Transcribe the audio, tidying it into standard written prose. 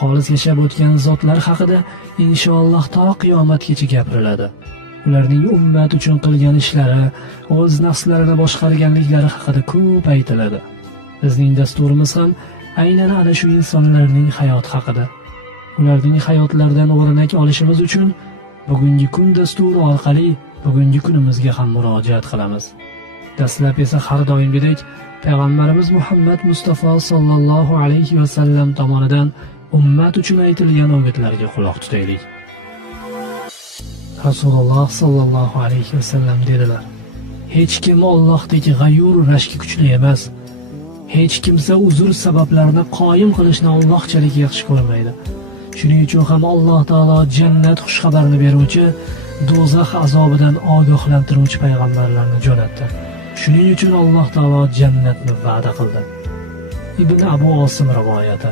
xolis yashab o'tgan zotlar haqida inshaalloh to qiyomatgacha gapiriladi. Ularning ummat uchun qilgan ishlari, o'z nafslarini boshqarganliklari haqida ko'p aytiladi. Bizning dasturimiz ham aynan ana shu insonlarning hayoti haqida. Ularning hayotlaridan o'rnak olishimiz uchun bugungi kun dasturi orqali bugungi kunimizga ham murojaat qilamiz. Dastlab esa har doimgidek payg'ambarimiz Muhammad Mustafa sallallohu alayhi va sallam tomonidan ummat uchun aytilgan o'gitlarga quloq tutaylik. Rasululloh sallallohu alayhi va sallam dedilar: hech kim Allohdek g'ayur rashki kuchli emas. Hech kimsa uzr sabablarini qoyim qilishni Allohchalik yaxshi ko'rmaydi. Shuning uchun ham Alloh taolo jannat xushxabarini beruvchi, do'zax azobidan ogohlantiruvchi payg'ambarlarni jo'natdi. Shuning uchun Alloh taolo jannatni va'da qildi. Ibn Abu Osim rivoyati.